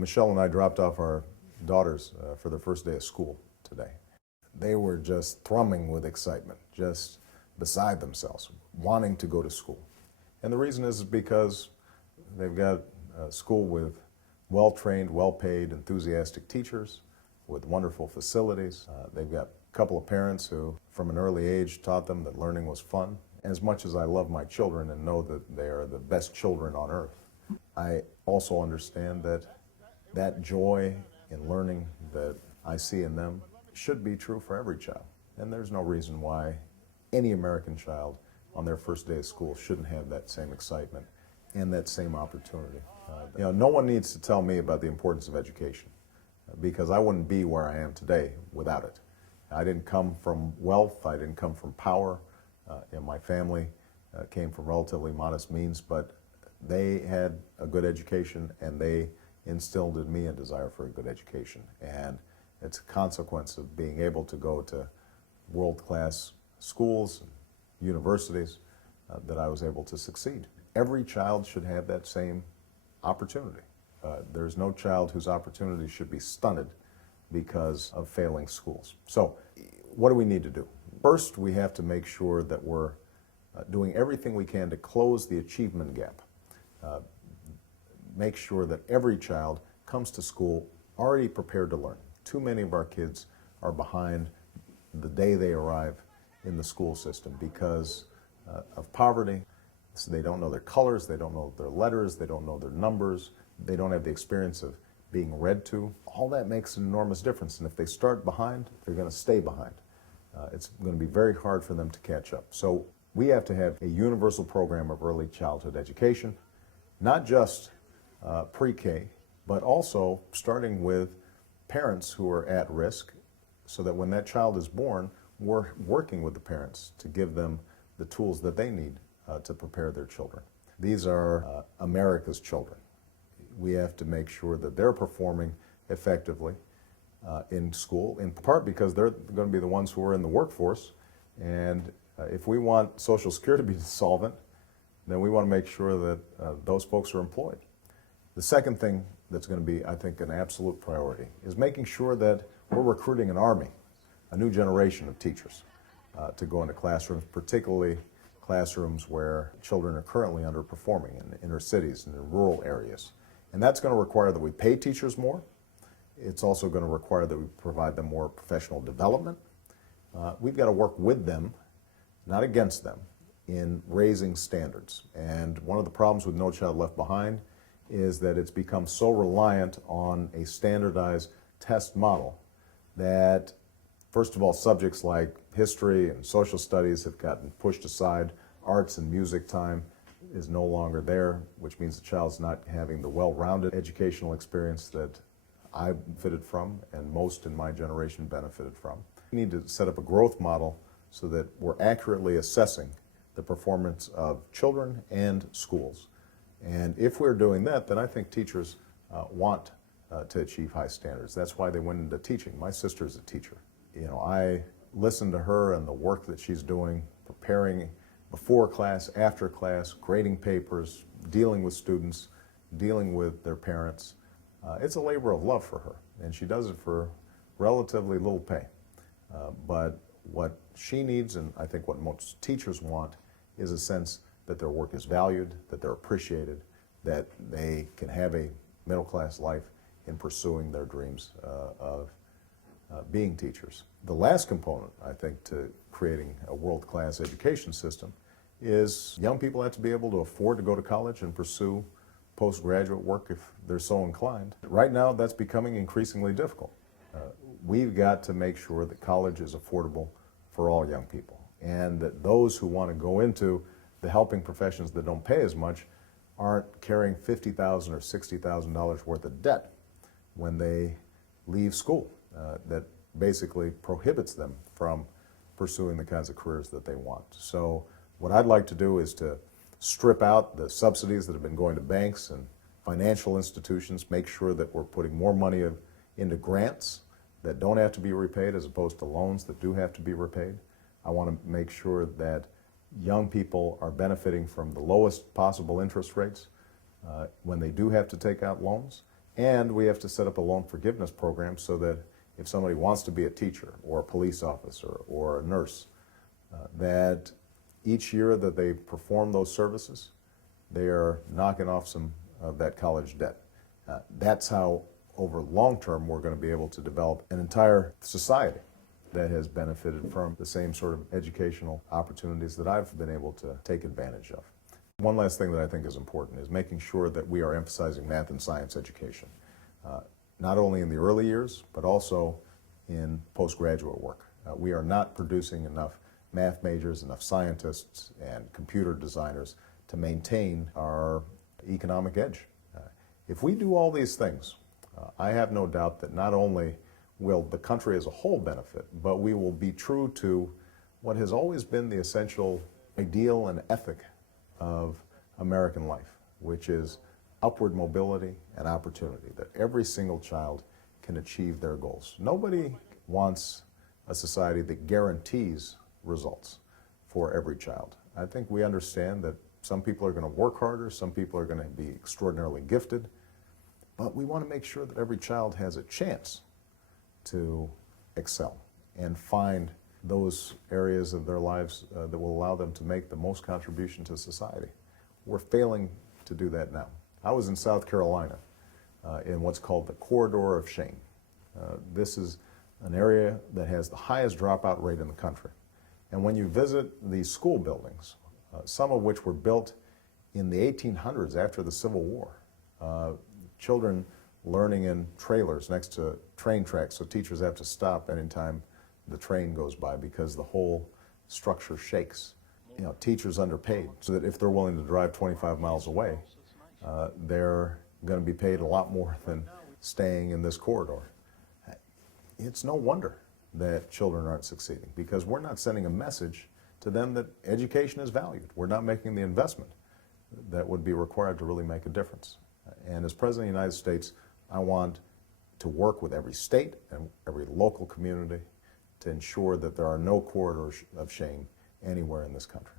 Michelle and I dropped off our daughters for their first day of school today. They were just thrumming with excitement, just beside themselves, wanting to go to school. And the reason is because they've got a school with well-trained, well-paid, enthusiastic teachers with wonderful facilities. They've got a couple of parents who, from an early age, taught them that learning was fun. As much as I love my children and know that they are the best children on earth, I also understand that that joy in learning that I see in them should be true for every child. And there's no reason why any American child on their first day of school shouldn't have that same excitement and that same opportunity. No one needs to tell me about the importance of education because I wouldn't be where I am today without it. I didn't come from wealth, I didn't come from power. My family came from relatively modest means, but they had a good education and they instilled in me a desire for a good education. And it's a consequence of being able to go to world-class schools and universities that I was able to succeed. Every child should have that same opportunity. There's no child whose opportunity should be stunted because of failing schools. So what do we need to do? First, we have to make sure that we're doing everything we can to close the achievement gap. Make sure that every child comes to school already prepared to learn. Too many of our kids are behind the day they arrive in the school system because of poverty. So they don't know their colors, they don't know their letters, they don't know their numbers, they don't have the experience of being read to. All that makes an enormous difference, and if they start behind, they're going to stay behind. It's going to be very hard for them to catch up. So we have to have a universal program of early childhood education, not just pre-K, but also starting with parents who are at risk so that when that child is born, we're working with the parents to give them the tools that they need to prepare their children. These are America's children. We have to make sure that they're performing effectively in school, in part because they're going to be the ones who are in the workforce. And if we want Social Security to be solvent, then we want to make sure that those folks are employed. The second thing that's going to be, I think, an absolute priority is making sure that we're recruiting an army, a new generation of teachers to go into classrooms, particularly classrooms where children are currently underperforming in inner cities and in rural areas. And that's going to require that we pay teachers more. It's also going to require that we provide them more professional development. We've got to work with them, not against them, in raising standards. And one of the problems with No Child Left Behind is that it's become so reliant on a standardized test model that, first of all, subjects like history and social studies have gotten pushed aside. Arts and music time is no longer there, which means the child's not having the well-rounded educational experience that I benefited from and most in my generation benefited from. We need to set up a growth model so that we're accurately assessing the performance of children and schools. And if we're doing that, then I think teachers want to achieve high standards. That's why they went into teaching. My sister's a teacher. I listen to her and the work that she's doing, preparing before class, after class, grading papers, dealing with students, dealing with their parents. It's a labor of love for her, and she does it for relatively little pay. But what she needs, and I think what most teachers want, is a sense that their work is valued, that they're appreciated, that they can have a middle-class life in pursuing their dreams of being teachers. The last component, I think, to creating a world-class education system is young people have to be able to afford to go to college and pursue postgraduate work if they're so inclined. Right now, that's becoming increasingly difficult. We've got to make sure that college is affordable for all young people, and that those who want to go into the helping professions that don't pay as much aren't carrying $50,000 or $60,000 worth of debt when they leave school. That basically prohibits them from pursuing the kinds of careers that they want. So what I'd like to do is to strip out the subsidies that have been going to banks and financial institutions, make sure that we're putting more money into grants that don't have to be repaid as opposed to loans that do have to be repaid. I want to make sure that young people are benefiting from the lowest possible interest rates when they do have to take out loans. And we have to set up a loan forgiveness program so that if somebody wants to be a teacher or a police officer or a nurse, that each year that they perform those services, they are knocking off some of that college debt. That's how, over long term, we're going to be able to develop an entire society that has benefited from the same sort of educational opportunities that I've been able to take advantage of. One last thing that I think is important is making sure that we are emphasizing math and science education, not only in the early years, but also in postgraduate work. We are not producing enough math majors, enough scientists, and computer designers to maintain our economic edge. If we do all these things, I have no doubt that not only will the country as a whole benefit, but we will be true to what has always been the essential ideal and ethic of American life, which is upward mobility and opportunity, that every single child can achieve their goals. Nobody wants a society that guarantees results for every child. I think we understand that some people are going to work harder, some people are going to be extraordinarily gifted, but we want to make sure that every child has a chance to excel and find those areas of their lives that will allow them to make the most contribution to society. We're failing to do that now. I was in South Carolina in what's called the Corridor of Shame. This is an area that has the highest dropout rate in the country. And when you visit these school buildings, some of which were built in the 1800s after the Civil War, children learning in trailers next to train tracks, so teachers have to stop anytime the train goes by because the whole structure shakes. You know, teachers underpaid, so that if they're willing to drive 25 miles away, they're going to be paid a lot more than staying in this corridor. It's no wonder that children aren't succeeding, because we're not sending a message to them that education is valued. We're not making the investment that would be required to really make a difference. And as President of the United States, I want to work with every state and every local community to ensure that there are no corridors of shame anywhere in this country.